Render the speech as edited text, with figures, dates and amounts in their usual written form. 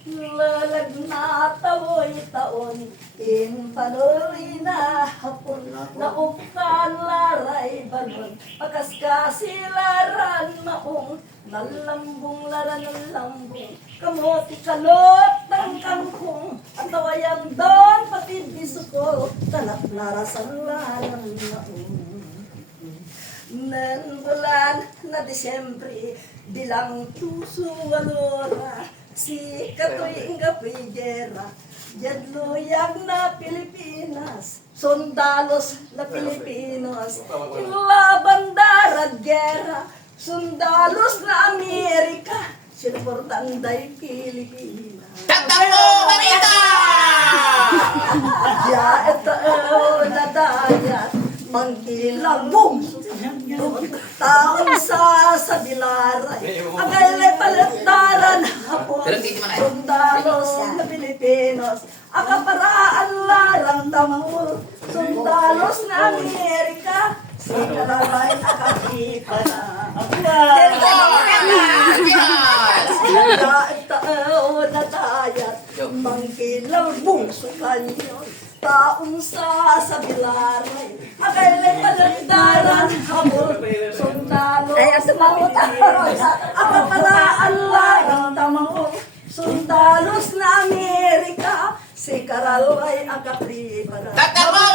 Lalagnatawo'y taon, panoy na hapon, naupkan laray balon, pagkaskasilaran maong, nalambong laran ng lambong, kamuti kalot ng kangkong, at tawayang doon pati bisuko, tanak narasan laran maong. Nan bulan na Disyembre, bilang tuso walora, si katuing kapigera, yadluyag na Pilipinas, sundalos na Pilipinos, laban darag gera, sundalos na Amerika, sinuportanday Pilipinas. Tatambo, Marita! Ya ito nadayat, mangkilabong, taong sa Bilaray, ang palantaran hapon, sundalos na Pilipinos, akaparaan larang tamur, sundalos na Amerika, sinalalay nakakipa na. Natayat, mangkilabong sukanyon, taong sa Bilaray, akay palandaran hamon, sundalos na Pilipinos, akaparaan larang tamur, sundalos na Amerika, si Karalway ang kapriparan. Tatambo,